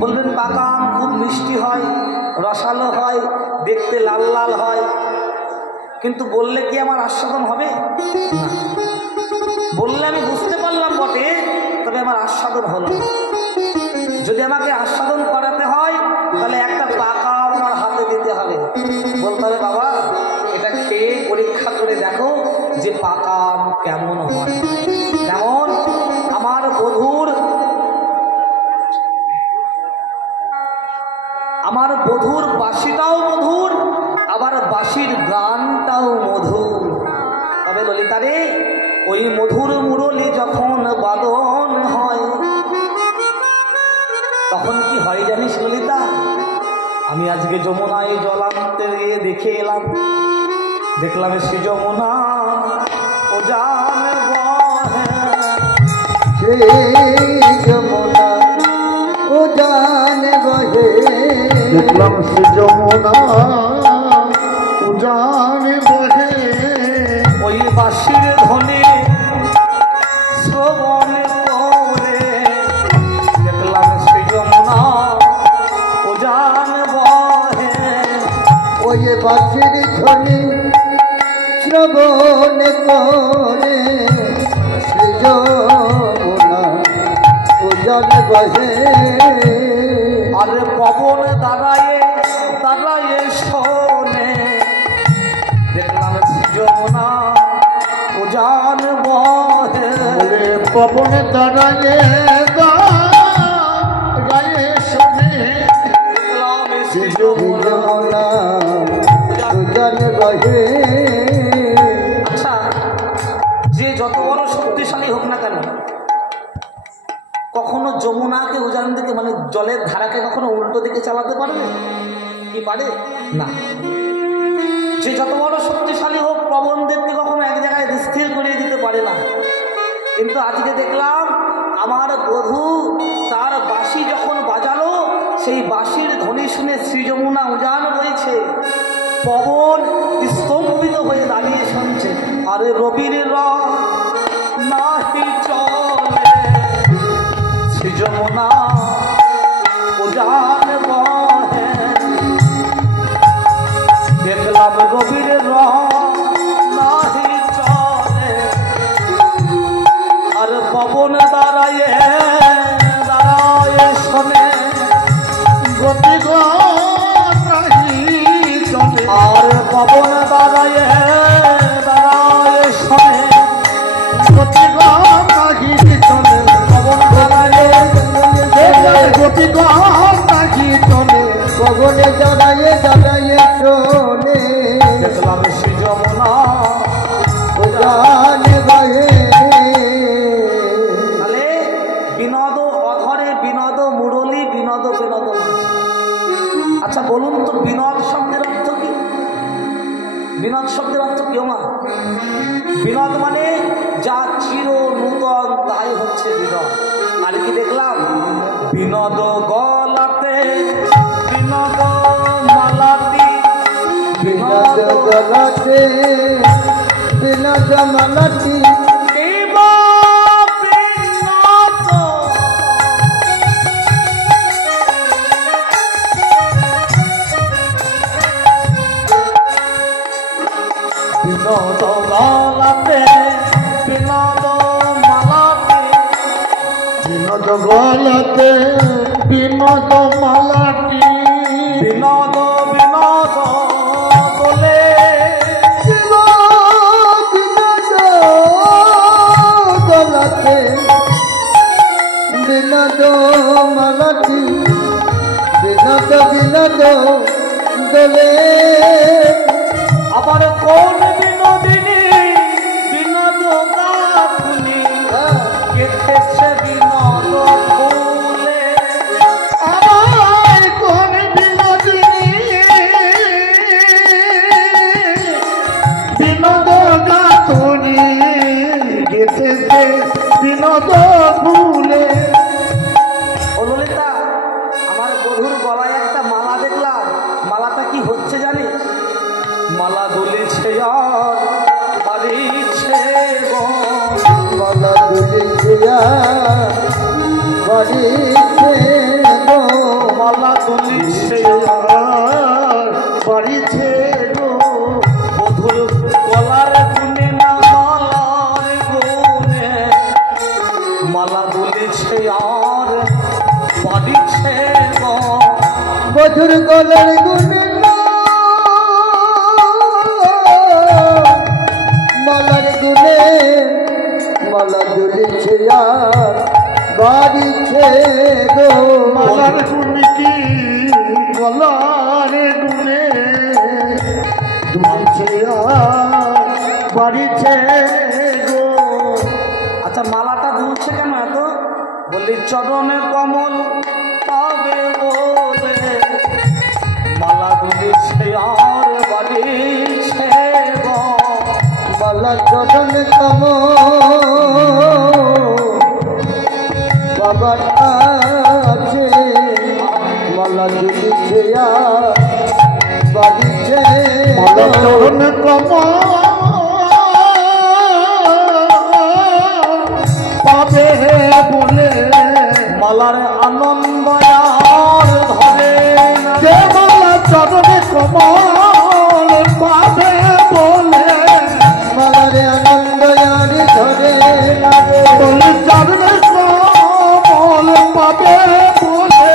বলবেন পাকা আম খুব মিষ্টি হয়, রসালো হয়, দেখতে লাল লাল হয়, কিন্তু বললে কি আমার আস্বাদন হবে? না। বললে আমি বুঝতে পারলাম বটে, তবে আমার আস্বাদন হলো না। যদি আমাকে আস্বাদন করাতে হয় তাহলে একটা পাকা আম আমার হাতে দিতে হবে, বলতে হবে বাবা এটা খেয়ে পরীক্ষা করে দেখো যে পাকা আম কেমন হয়। যেমন আমার বধূর বাঁশিটাও মধুর, আবার বাঁশির গানটাও মধুর। তবে ললিতারে ওই মধুর মুরলী যখন বাদন হয় তখন কি হয় জানিস ললিতা? আমি আজকে যমুনায় জল আনতে গিয়ে দেখে এলাম, দেখলাম সে যমুনা ও জান বহে, যমুনা ও জান বহে, দেখলাম সে যমুনা ও জান বহে। ওই বাঁশির ধ্বনি শ্রবণ করে দেখলাম সে যমুনা ও জান বহে। ওই বাঁশির ধ্বনি শ্রবণ করে সে যমুনা ও জান বহে। আর পবন দাঁড়ায়ে দাঁড়ায়ে শোনে দেখলাম সে যমুনা ও জান বহে। পবন দাঁড়ায়ে গায়ে শোনে দেখলাম সে যমুনা ও জান বহে। আচ্ছা, যে যত বড় শক্তিশালী হোক না কেন কখনো যমুনাকে উজান দিকে মানে জলের ধারাকে কখনো উল্টো দিকে চালাতে পারবে কি পারে? না। যে যত বড় শক্তিশালী হোক পবনদেরকে কখনো এক জায়গায় স্থির করিয়ে দিতে পারে না। কিন্তু আজকে দেখলাম আমার বধূ তার বাঁশি যখন বাজালো, সেই বাঁশির ধ্বনি শুনে শ্রী যমুনা উজান বইছে, পবন স্তম্ভিত হয়ে দাঁড়িয়ে শুনছে। আরে রবির নাহি চলে শ্রী যমুনা উজান বহে। দেখলাম রবির নাহি চলে, আর পবন দাঁড়ায়ে দাঁড়ায়ে শোনে গতি নাহি চলে। আর পবন দাঁড়ায়ে দাঁড়ায়ে শোনে গতি নাহি চলে। পবন দাঁড়ায়ে গতি নাহি চলে। পবনে দাঁড়ায়ে দাঁড়ায়ে শোনে দেখলাম সে যমুনা ও জান বহে। তাহলে বিনোদ অধরে বিনোদ মুরলী বিনোদ বিনোদ। আচ্ছা বলুন তো বিনোদ শব্দের অর্থ কি? বিনোদ শব্দের অর্থ কি মা? বিনোদ মানে যা চির নূতন তাই হচ্ছে বিনোদ। আর কি দেখলাম? বিনোদ গলাতে বিনোদ মালাতি, বিনোদ গলাতে বিনোদ মালাতি, বিনোদ গলাতে বিনোদ মালাতে, বিনোদ গলাতে বিনোদ মালাটি, বিনোদ বিনোদ দোলে বিনোদ গলাতে বিনোদ মালাতি, বিনোদ বিনোদ দোলে। আবার কোন বিনোদিনী বিনোদ গাথুনি গেথেছে বিনোদ ফুলে। আমার কোন বিনোদিনী বিনোদ গাথুনি গেথেছে বিনোদ ফুলে। ও ললিতা, আমার বধুর গলায় একটা মালা দেখলাম, মালাটা কি হচ্ছে জানিস? মালা দুলিছে আর বাড়িছে গো, মালা দুলিছে বাড়িছে গো। মালা তুলিছে বাড়িছে গো বধুর গলার গুনে না মালার গুনে মালা দুলিছে আর বাড়িছে গো বধুর গলার গুনে মালার গুনে মালা দুলিছে আর বাড়িছে গো মালার গুনে কি গলার গুনে দুলছে বাড়িছে গো। আচ্ছা মালাটা দুলছে কেন এত? বলি চরণে কমল পাবে বলে মালা দুলিছে আর বাড়িছে গো মালা চরণ কম বাবার আছে মালা দুলিছে আর বাড়িছে মালা চরণ কম পাবে বলে মালার আনন্দ আর ধরে না যে মালা চরণে কমল পাবে বলে মালারে আনন্দ আর ধরে লাগে বলে চরণে কমল পাবে বলে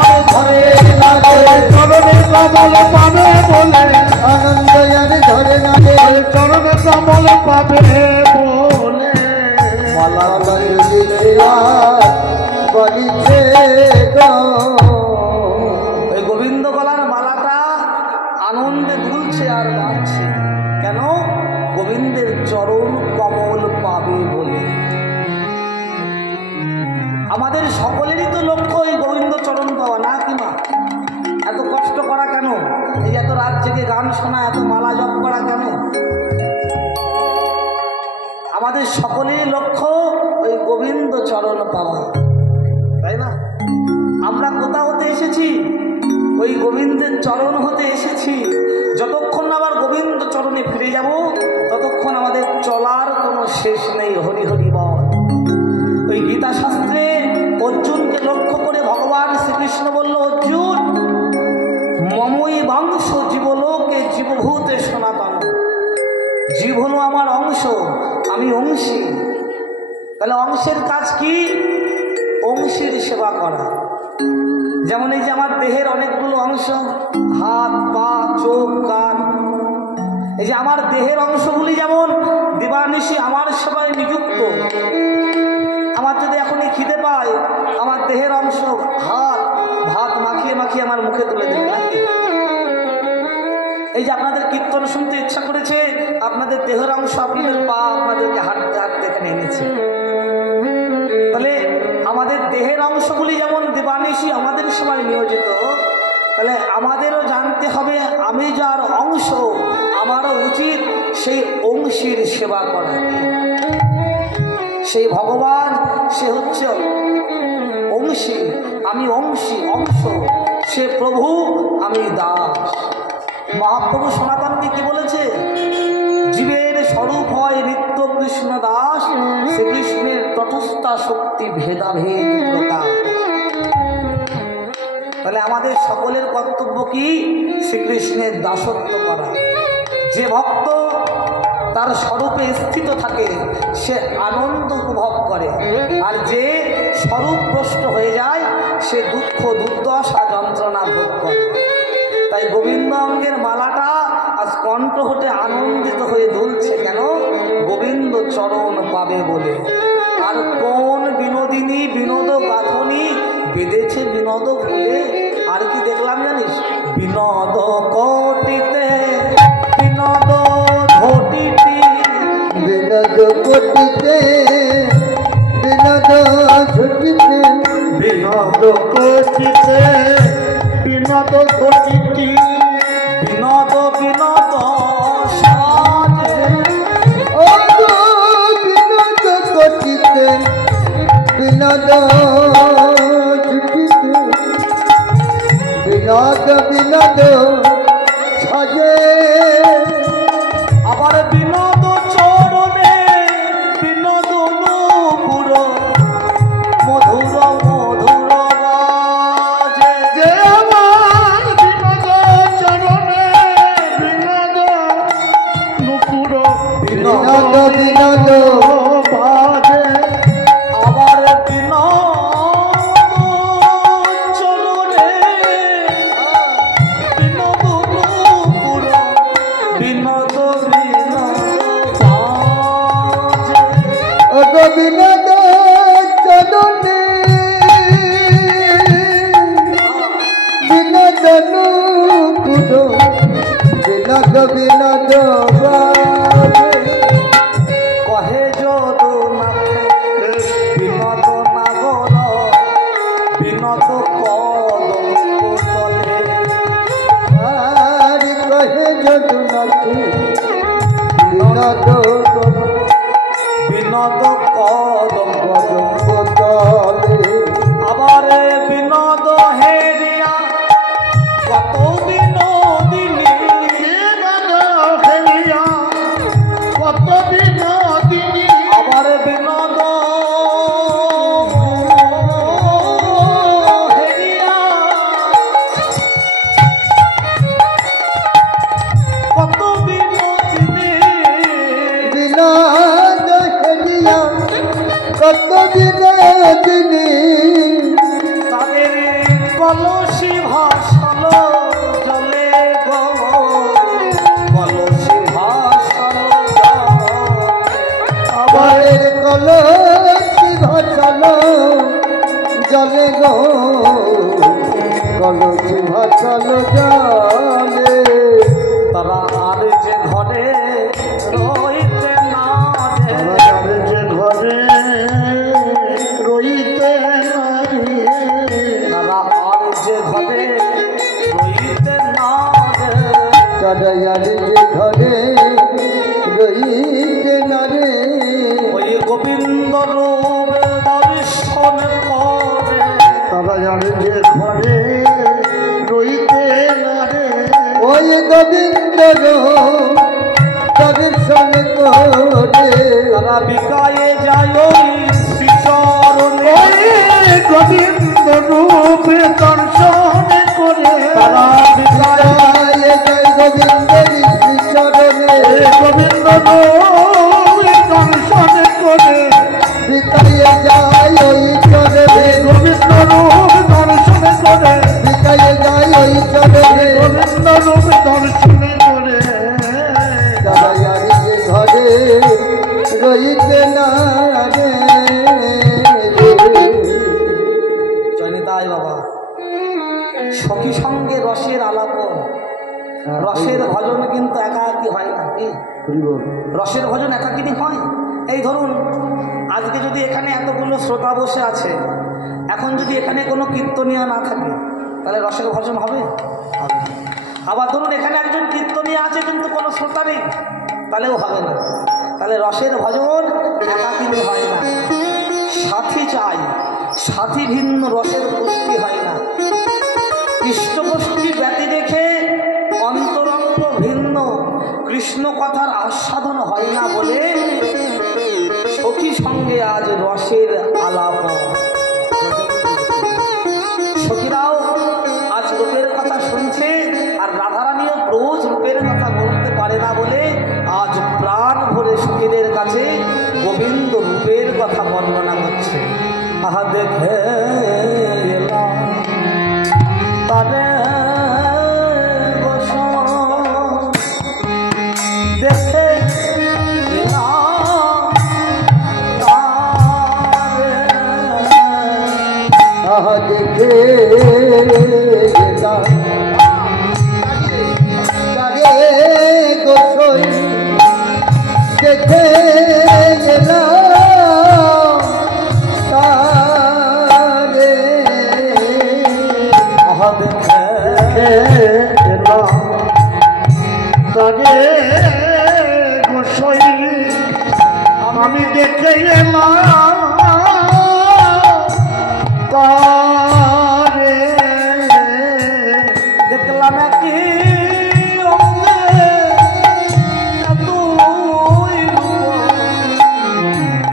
আর ধরে লাগে চরণে কমল পাবে বলে আনন্দ আর ধরে লাগে চরণে কমল পাবে বলে মালা দুলিছে আর বাড়িছে গো ওই গোবিন্দ গলার মালাটা আনন্দে দুলছে আর বাড়ছে কেন? গোবিন্দের চরণ কমল পাবে বলে। আমাদের সকলেরই তো লক্ষ্য এই গোবিন্দ চরণ পাওয়া, না কি মা? এত কষ্ট করা কেন? এই এত রাত জেগে গান শোনা, এত মালা জপ করা কেন? আমাদের সকলেরই লক্ষ্য ওই গোবিন্দ চরণ পাওয়া, তাই না? আমরা কোথা হতে এসেছি? ওই গোবিন্দের চরণ হতে এসেছি। যতক্ষণ না আবার গোবিন্দ চরণে ফিরে যাব ততক্ষণ আমাদের চলার কোনো শেষ নেই। হরি হরি বল। ওই গীতা শাস্ত্রে অর্জুনকে লক্ষ্য করে ভগবান শ্রীকৃষ্ণ বলল, অর্জুন মমই বংশ জীবলোকে জীবভূতে সনাতন। জীব হলো আমার অংশ, আমি অংশী। তাহলে অংশের কাজ কি? অংশীর সেবা করা। যেমন এই যে আমার দেহের অনেকগুলো অংশ, হাত পা চোখ কান, এই যে আমার দেহের অংশগুলি যেমন দিবানিশি আমার সেবায় নিযুক্ত। আমার যদি এখনই খিদে পায়, আমার দেহের অংশ হাত ভাত মাখিয়ে মাখিয়ে আমার মুখে তুলে দেবে নাকি? এই যে আপনাদের কীর্তন শুনতে ইচ্ছা করেছে, আপনাদের দেহের অংশ আপনাদের পা আপনাদেরকে হাঁটতে হাঁটতে এখানে এনেছে। তাহলে আমাদের দেহের অংশগুলি যেমন দিবানিশি আমাদের সেবায় নিয়োজিত, তাহলে আমাদেরও জানতে হবে আমি যার অংশ, আমারও উচিত সেই অংশীর সেবা করা। সেই ভগবান সে হচ্ছে অংশী, আমি অংশী অংশ, সে প্রভু আমি দাস। মহাপ্রভু সনাতনকে কি বলেছে? জীবের স্বরূপ হয় নিত্য কৃষ্ণ দাস, শ্রীকৃষ্ণের তটস্থা শক্তি ভেদাভেদ প্রকাশ। তাহলে আমাদের সকলের কর্তব্য কি? শ্রীকৃষ্ণের দাসত্ব করা। যে ভক্ত তার স্বরূপে স্থিত থাকে সে আনন্দ উপভোগ করে, আর যে স্বরূপ ভ্রষ্ট হয়ে যায় সে দুঃখ দুর্দশা যন্ত্রণা ভোগ করে। তাই গোবিন্দ অঙ্গের মালাটা আজ কণ্ঠ হতে আনন্দিত হয়ে দুলছে কেন? গোবিন্দ চরণ পাবে বলে। আর কোন বিনোদিনী বিনোদ গাথনি বেঁধেছে বিনোদ ফুলে? আর কি দেখলাম জানিস? বিনোদ কোটিতে বিনোদ ঘটিটি, বিনোদ কোটিতে বিনোদ ঝুটিতে বিনোদ কোটিতে বিনোদ কোটিটি, বিনোদ বিনোদ সাজে। ও গো বিনোদ কোটিতে বিনোদ ঝুটিতে বিনোদ বিনোদ সাজে। আবার বিনোদ চরণে বিনোদ নূপুর মধুর মধুর গান। বিনোদ গাবে কহে যদু নাথে বিনোদ নাগর বিনোদ কদম্ব তলে। আর কহে যদুনাথে বিনোদ বিনোদ কদম্ব তলে। আবার বিনোদ হেরিয়া কত বিনোদিনী হেলিয়া কত বিনোদিনী আবার বিনোদ হেরিয়া কত বিনোদিনী বিনোদ হেলিয়া কত বিনোদিনী তাদের কলসি ভাষল জলে গো কলসি ভাষল আবার কলসি ভাসাল জলে গো কলসি ভাসাল জলে। তারা আর যে ঘরে রইতে না রে আমার যে ঘরে রইতে নারী তারা আর যে ঘরে রইতে না রে কাদায়ার যে ঘরে রইতে না রে ওই গোবিন্দ রূপ দর্শন করে তারা জানে যে ঘরে রইতে নারে ওই গোবিন্দ দর্শন করে তারা বিকায়ে যায় ওই শ্রীচরণে গোবিন্দ রূপে দর্শন করে তারা বিকায়ে জয় গোবিন্দের শ্রীচরণে গোবিন্দ রূপে দর্শন করে বিকায়ে যায় ওই চরণে গোবিন্দ রূপ দর্শন করে বিকায়ে যায় ওই চরণে গোবিন্দ রূপ দর্শন করে কাদায়ার যে ঘরে রইতে না রে জয়নিতাই বাবা সখী সঙ্গে রসের আলাপন রসের ভজন কিন্তু একাকী হয় না কি রসের ভজন একাকিনী হয়। এই ধরুন আজকে যদি এখানে এতগুলো শ্রোতা বসে আছে, এখন যদি এখানে কোনো কীর্তনিয়া না থাকে তাহলে রসের ভজন হবে? হবে না। আবার ধরুন এখানে একজন কীর্তনিয়া আছে কিন্তু কোনো শ্রোতা নেই, তাহলেও হবে না। তাহলে রসের ভজন একাকিনী হয় না, সাথী চাই, সাথী ভিন্ন রসের পুষ্টি হয় না। কৃষ্ণগোষ্ঠী ব্যতি দেখে অন্তরঙ্গ ভিন্ন কৃষ্ণ কথার আস্বাদন হয় না বলে সখী সঙ্গে আজ রসের আলাপ। সখীরাও আজ রূপের কথা শুনছে, আর রাধারানীও রোজ রূপের কথা বলতে পারে না বলে আজ প্রাণ ভরে সখীদের কাছে গোবিন্দ রূপের কথা বর্ণনা করছে। আহা দেখে এলাম তারে দেখে আহা দেখে গোসই দেখে তারে আহা দেখে তারে গোসাই আমি দেখে এলাম তারে দেখলাম কি অঙ্গে এতই রূপ,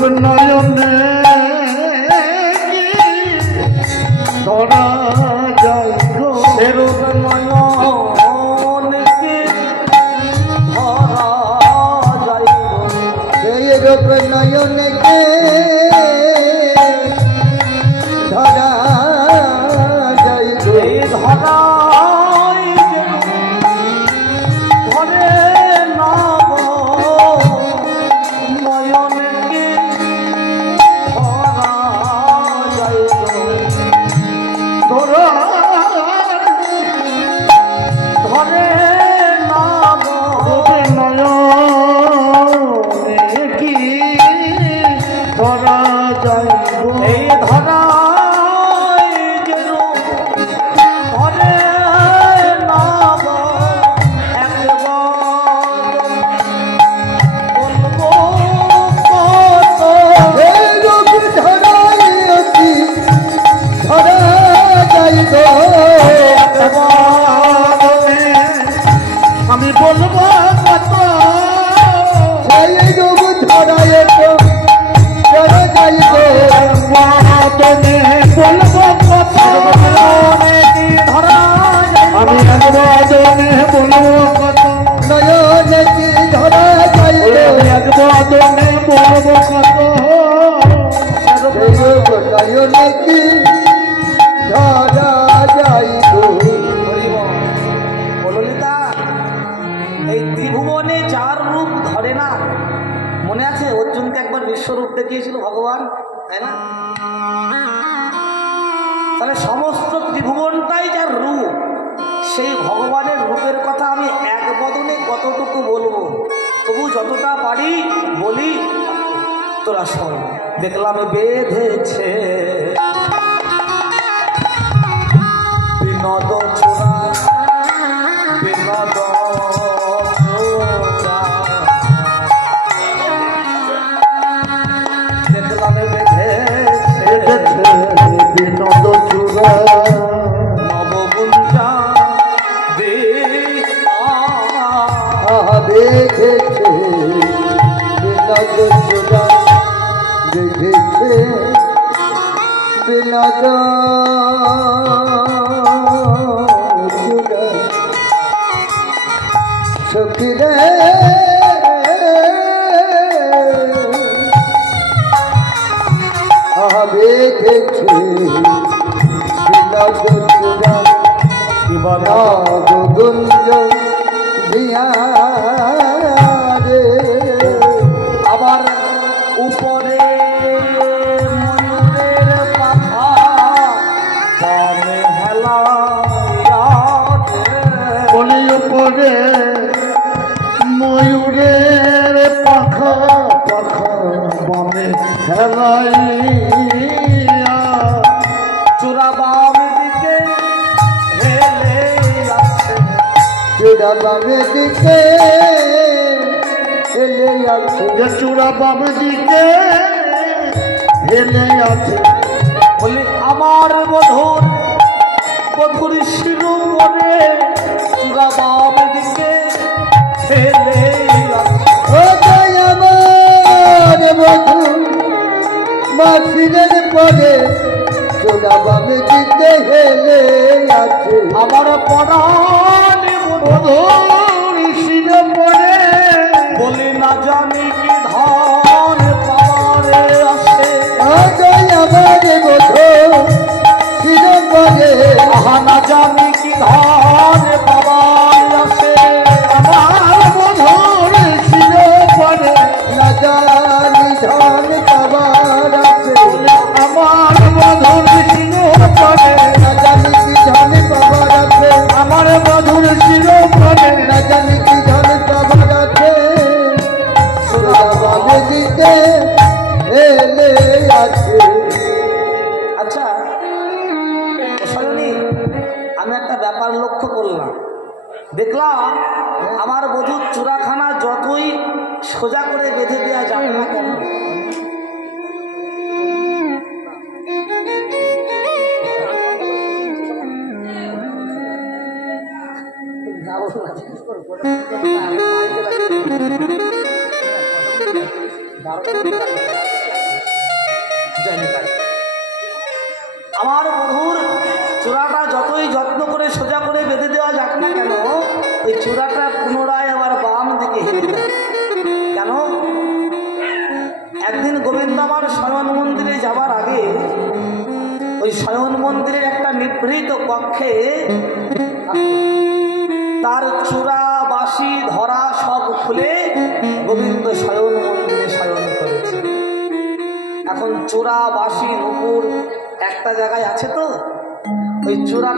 রূপ নয়নে ধরা যায় গো সেরূপ নয়নকে ধরা যাইব সেই রূপ নয়নকে ধরা যাইব এই ধরাই যেন ধরে নাব নয়নকে ধরা যাইব ধরা ধরে নাব রূপ নয়নে কি ধরা যায় গো এই ধরাই যেন ধরে নাব একবার বলবো কত সেই রূপ ধরাই অতি ধরা যাইব আমি বলবো কত সেই রূপ ধরাই ধরা যাইব তুমি বলবো কত আমি একবাদনে বলবো কত নয়নে কি ধরা যাইব একবাদনে বলবো কত সেই রূপ নয়নে কি ধরা যাইব ললিতা এই ত্রিভুবনে যার রূপ ধরে না মনে আছে অর্জুনকে একবার বিশ্বরূপ দেখিয়েছিল ভগবান তাই না তাহলে সমস্ত ত্রিভুবনটাই যার রূপ সেই ভগবানের রূপের কথা আমি এক বদনে কতটুকু বলবো তবু যতটা পারি বলি তোরা শোন দেখলাম বেঁধেছে বিনোদ চূড়া বিনোদ চূড়া দেখলাম বেঁধেছে বিনোদ চূড়া নবগুঞ্জা দে দেখেছে বিনোদ চূড়া দেখেছে বিনোদ চূড়া সখিরে দেখেছে বিনোদ চূড়া নবগুঞ্জ দিয়া রে আবার উপরে ময়ূরের পাখা কানে হেলাইয়াছে। বলি উপরে ময়ূরের পাখা পাখা বামে হেলাইয়া চূড়া বাম দিকে হেলে যাচ্ছে চূড়া বামে দিকে এলে আছে যে চূড়া বাম দিকে হেলে আছে বলি আমার বধুর বধুর শিরু পরে চূড়া বাম দিকে হেলে যাচ্ছে ও তাই আমার বধু মাসিরের পরে চূড়া বামে দিকে হেলে আছে আমার পড়ানে বধুর শিরে পড়ে বলি না জানি কি ধন পাওয়ারে আসে আগাই আমার বধু শির পরে আহা না জানি কি ধন পাওয়ার আসে আমার বধুর শিরে পড়ে না জানি ধন পাবার আছে আমার বধুর শিরে পড়ে না জানি কি ধন পাবার আছে আমার বধুর শিরে পড়ে না জানি কি ধন পাবার আছে চূড়া বামে দিকে হেলে আছে আচ্ছা সজনী আমি একটা ব্যাপার লক্ষ্য করলাম দেখলাম আমার বধূর চূড়াখানা যতই সোজা করে বেঁধে দেওয়া যাবে না কেন জয়নিতাই। আমার বধূর চূড়াটা যতই যত্ন করে সোজা করে বেঁধে দেওয়া যাক না কেন, ওই চূড়াটা পুনরায় আবার বাম দিকে হেঁটে যায়। কেন? একদিন গোবিন্দ আমার শয়ন মন্দিরে যাবার আগে ওই শয়ন মন্দিরের একটা নিভৃত কক্ষে তার চূড়া বাঁশি ধরা সব খুলে গোবিন্দ শয়ন মন্দিরে শয়ন করেছে। এখন চূড়া বাঁশি নুপুর একটা জায়গায় আছে, তো ওই চূড়াটা